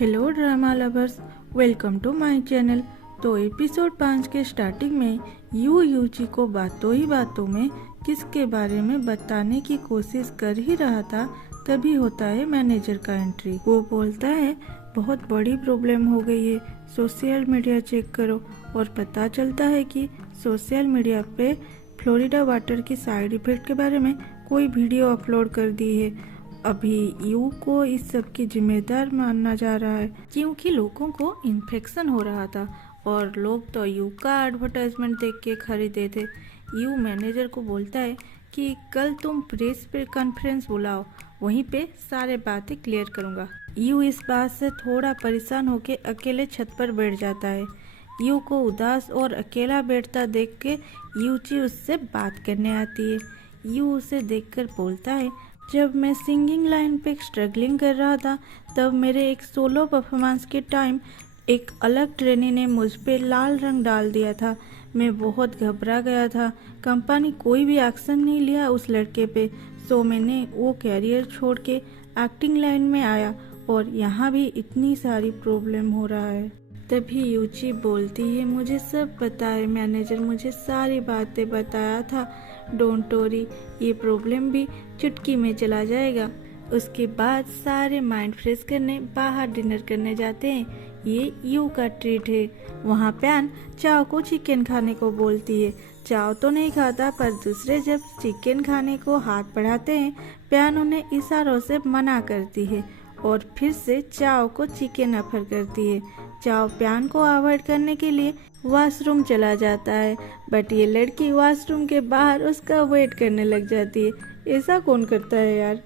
Hello drama lovers, welcome to my channel. तो episode 5 के starting में यूची को बातों ही बातों में किसके बारे में बताने की कोशिश कर ही रहा था, तभी होता है मैनेजर का एंट्री। वो बोलता है बहुत बड़ी प्रॉब्लम हो गई है, सोशल मीडिया चेक करो। और पता चलता है कि सोशल मीडिया पे फ्लोरिडा वाटर की साइड इफेक्ट के बारे में कोई वीडियो अपलोड कर दी है। अभी यू को इस सब की जिम्मेदार माना जा रहा है क्योंकि लोगों को इन्फेक्शन हो रहा था और लोग तो यू का एडवर्टाइजमेंट देख के खरीदे थे। यू मैनेजर को बोलता है कि कल तुम प्रेस पे कॉन्फ्रेंस बुलाओ, वहीं पे सारे बातें क्लियर करूंगा। यू इस बात से थोड़ा परेशान होके अकेले छत पर बैठ जाता है। यू को उदास और अकेला बैठता देख के यूची उससे बात करने आती है। यू उसे देखकर बोलता है, जब मैं सिंगिंग लाइन पे स्ट्रगलिंग कर रहा था तब मेरे एक सोलो परफॉर्मेंस के टाइम एक अलग ट्रेनी ने मुझ पे लाल रंग डाल दिया था। मैं बहुत घबरा गया था। कंपनी कोई भी एक्शन नहीं लिया उस लड़के पे, सो मैंने वो कैरियर छोड़ के एक्टिंग लाइन में आया और यहाँ भी इतनी सारी प्रॉब्लम हो रहा है। तभी यूची बोलती है, मुझे सब पता है मैनेजर, मुझे सारी बातें बताया था। डोंट वरी, ये प्रॉब्लम भी चुटकी में चला जाएगा। उसके बाद सारे माइंड फ्रेश करने बाहर डिनर करने जाते हैं। ये यू का ट्रीट है। वहाँ प्यान चाव को चिकन खाने को बोलती है। चाव तो नहीं खाता, पर दूसरे जब चिकन खाने को हाथ बढ़ाते हैं प्यान उन्हें इशारों से मना करती है और फिर से चाव को चिकन ऑफर करती है। चाव प्यान को अवॉइड करने के लिए वॉशरूम चला जाता है, बट ये लड़की वॉशरूम के बाहर उसका वेट करने लग जाती है। ऐसा कौन करता है यार।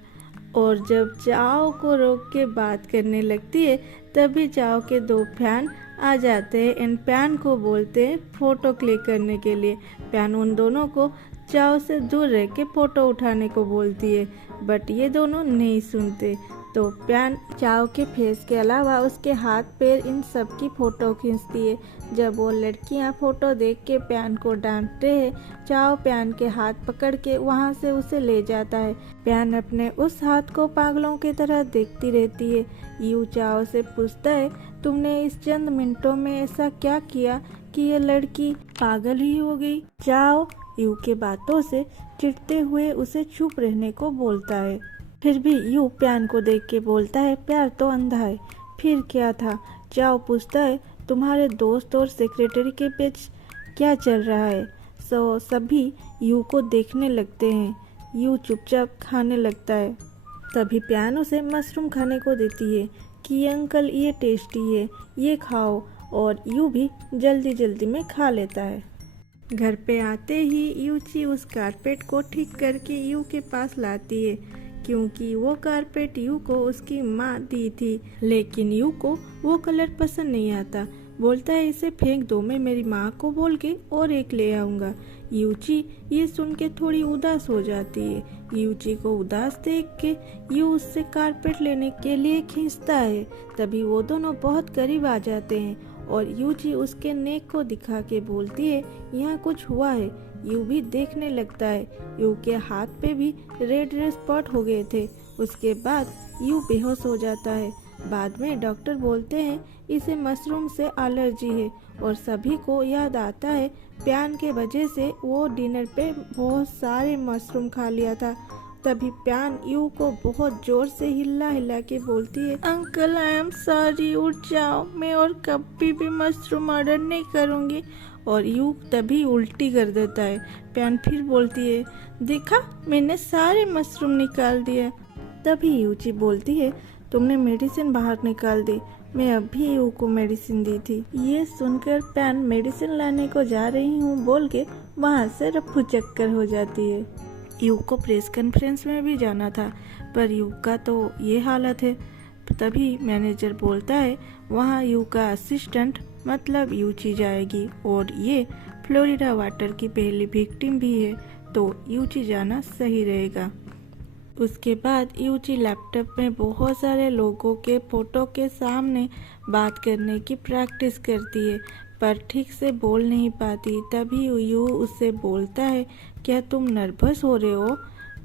और जब चाव को रोक के बात करने लगती है तभी चाव के दो फैन आ जाते हैं एंड प्यान को बोलते हैं फोटो क्लिक करने के लिए। प्यान उन दोनों को चाव से दूर रह के फोटो उठाने को बोलती है, बट ये दोनों नहीं सुनते। तो प्यान चाव के फेस के अलावा उसके हाथ पैर इन सब की फोटो खींचती है। जब वो लड़कियां फोटो देख के प्यान को डांटते हैं, चाव प्यान के हाथ पकड़ के वहां से उसे ले जाता है। प्यान अपने उस हाथ को पागलों की तरह देखती रहती है। यू चाव से पूछता है, तुमने इस चंद मिनटों में ऐसा क्या किया कि ये लड़की पागल ही हो गई। चाव यू के बातों से चिढ़ते हुए उसे चुप रहने को बोलता है। फिर भी यू प्यान को देख के बोलता है, प्यार तो अंधा है। फिर क्या था? चाव पूछता है, तुम्हारे दोस्त और सेक्रेटरी के बीच क्या चल रहा है? सभी यू को देखने लगते हैं। यू चुपचाप खाने लगता है। तभी प्यान उसे मशरूम खाने को देती है कि अंकल ये टेस्टी है, ये खाओ। और यू भी जल्दी जल्दी में खा लेता है। घर पे आते ही यूची उस कारपेट को ठीक करके यू के पास लाती है क्योंकि वो कारपेट यू को उसकी माँ दी थी, लेकिन यू को वो कलर पसंद नहीं आता। बोलता है, इसे फेंक दो, मैं मेरी माँ को बोल के और एक ले आऊँगा। यूची ये सुन के थोड़ी उदास हो जाती है। यूची को उदास देख के यू उससे कारपेट लेने के लिए खींचता है। तभी वो दोनों बहुत करीब आ जाते हैं और यूची उसके नेक को दिखा के बोलती है, यहाँ कुछ हुआ है। यू भी देखने लगता है। यू के हाथ पे भी रेड रेड स्पॉट हो गए थे। उसके बाद यू बेहोश हो जाता है। बाद में डॉक्टर बोलते हैं इसे मशरूम से एलर्जी है और सभी को याद आता है प्यान के वजह से वो डिनर पे बहुत सारे मशरूम खा लिया था। तभी प्यान यू को बहुत जोर से हिला हिला के बोलती है, अंकल आई एम सॉरी, उठ जाओ, मैं और कभी भी मशरूम ऑर्डर नहीं करूँगी। और यू तभी उल्टी कर देता है। प्यान फिर बोलती है, देखा मैंने सारे मशरूम निकाल दिए। तभी यूची बोलती है, तुमने मेडिसिन बाहर निकाल दी, मैं अभी यू को मेडिसिन दी थी। ये सुनकर प्यान मेडिसिन लाने को जा रही हूँ बोल के वहाँ से रफू चक्कर हो जाती है। यू को प्रेस कॉन्फ्रेंस में भी जाना था, पर यू का तो ये हालत है। तभी मैनेजर बोलता है, वहाँ यू का असिस्टेंट मतलब यूची जाएगी और ये फ्लोरिडा वाटर की पहली विक्टिम भी है, तो यूची जाना सही रहेगा। उसके बाद यूची लैपटॉप में बहुत सारे लोगों के फोटो के सामने बात करने की प्रैक्टिस करती है, पर ठीक से बोल नहीं पाती। तभी यू उससे बोलता है, क्या तुम नर्वस हो रहे हो?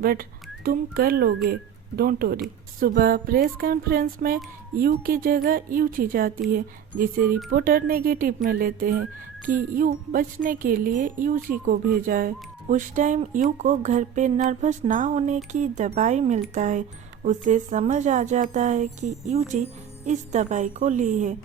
बट तुम कर लोगे, डोंट वरी। सुबह प्रेस कॉन्फ्रेंस में यू की जगह यूची जाती है, जिसे रिपोर्टर नेगेटिव में लेते हैं कि यू बचने के लिए यूची को भेजा है। उस टाइम यू को घर पे नर्वस ना होने की दवाई मिलता है। उसे समझ आ जाता है कि यूची इस दवाई को ली है।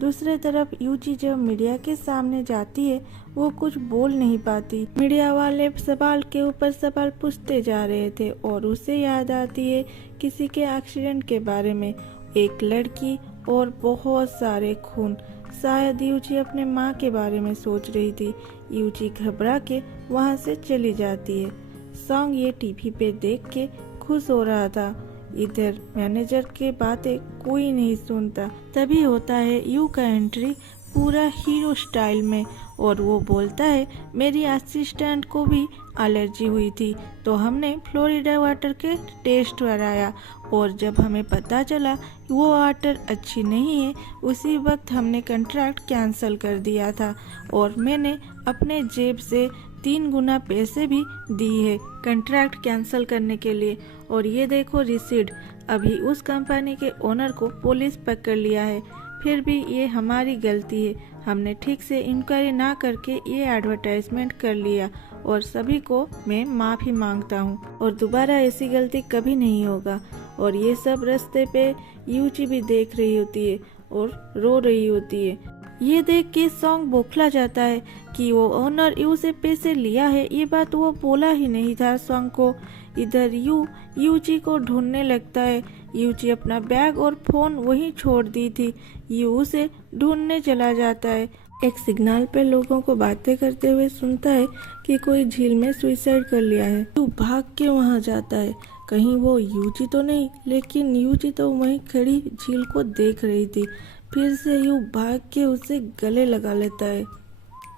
दूसरी तरफ यूची जब मीडिया के सामने जाती है, वो कुछ बोल नहीं पाती। मीडिया वाले सवाल के ऊपर सवाल पूछते जा रहे थे और उसे याद आती है किसी के एक्सीडेंट के बारे में, एक लड़की और बहुत सारे खून। शायद यूची अपने माँ के बारे में सोच रही थी। यूची घबरा के वहाँ से चली जाती है। सॉन्ग ये टीवी पे देख के खुश हो रहा था। इधर मैनेजर के बातें कोई नहीं सुनता। तभी होता है यू का एंट्री पूरा हीरो स्टाइल में, और वो बोलता है मेरी असिस्टेंट को भी एलर्जी हुई थी, तो हमने फ्लोरिडा वाटर के टेस्ट कराया, और जब हमें पता चला कि वो वाटर अच्छी नहीं है, उसी वक्त हमने कॉन्ट्रैक्ट कैंसिल कर दिया था, और मैंने अपने जेब से 3 गुना पैसे भी दिए है कॉन्ट्रैक्ट कैंसिल करने के लिए। और ये देखो रिसीट। अभी उस कंपनी के ओनर को पुलिस पकड़ लिया है। फिर भी ये हमारी गलती है, हमने ठीक से इंक्वायरी ना करके ये एडवर्टाइजमेंट कर लिया, और सभी को मैं माफ़ी मांगता हूँ, और दोबारा ऐसी गलती कभी नहीं होगा। और ये सब रास्ते पे यूची भी देख रही होती है और रो रही होती है। ये देख के सॉन्ग बौखला जाता है कि वो ओनर यू से पैसे लिया है, ये बात वो बोला ही नहीं था सॉन्ग को। इधर यूची को ढूंढने लगता है। यूची अपना बैग और फोन वहीं छोड़ दी थी। यू उसे ढूंढने चला जाता है। एक सिग्नल पे लोगों को बातें करते हुए सुनता है कि कोई झील में सुसाइड कर लिया है। यू भाग के वहाँ जाता है, कहीं वो यूची तो नहीं, लेकिन यूची तो वहीं खड़ी झील को देख रही थी। फिर से यू भाग के उसे गले लगा लेता है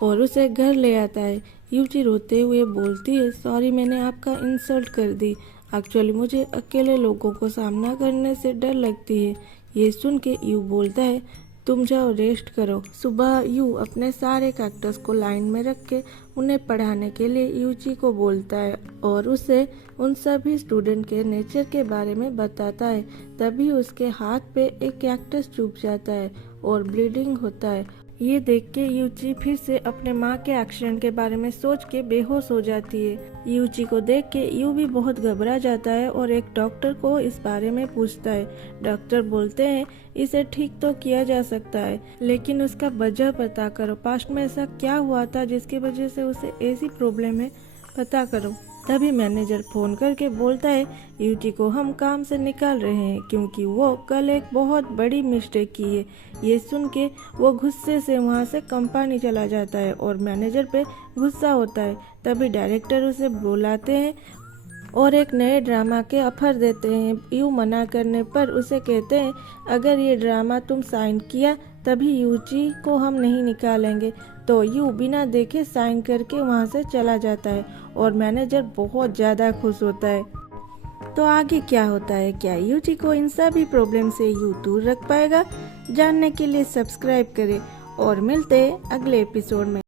और उसे घर ले आता है। यूची रोते हुए बोलती है, सॉरी मैंने आपका इंसल्ट कर दी। एक्चुअली मुझे अकेले लोगों को सामना करने से डर लगती है। ये सुन के यू बोलता है, तुम जाओ रेस्ट करो। सुबह यू अपने सारे कैक्टस को लाइन में रख के उन्हें पढ़ाने के लिए यूची को बोलता है और उसे उन सभी स्टूडेंट के नेचर के बारे में बताता है। तभी उसके हाथ पे एक कैक्टस चुभ जाता है और ब्लीडिंग होता है। ये देख के यूची फिर से अपने माँ के एक्सीडेंट के बारे में सोच के बेहोश हो जाती है। यूची को देख के यू भी बहुत घबरा जाता है और एक डॉक्टर को इस बारे में पूछता है। डॉक्टर बोलते हैं इसे ठीक तो किया जा सकता है, लेकिन उसका वजह पता करो, पास्ट में ऐसा क्या हुआ था जिसकी वजह से उसे ऐसी प्रॉब्लम है, पता करो। तभी मैनेजर फोन करके बोलता है यूटी को हम काम से निकाल रहे हैं क्योंकि वो कल एक बहुत बड़ी मिस्टेक की है। ये सुन के वो गुस्से से वहाँ से कंपनी चला जाता है और मैनेजर पे गुस्सा होता है। तभी डायरेक्टर उसे बुलाते हैं और एक नए ड्रामा के ऑफर देते हैं। यू मना करने पर उसे कहते हैं अगर ये ड्रामा तुम साइन किया तभी यूची को हम नहीं निकालेंगे। तो यू बिना देखे साइन करके वहाँ से चला जाता है और मैनेजर बहुत ज़्यादा खुश होता है। तो आगे क्या होता है, क्या यूची को इन सभी प्रॉब्लम से यू दूर रख पाएगा? जानने के लिए सब्सक्राइब करें और मिलते हैं अगले एपिसोड में।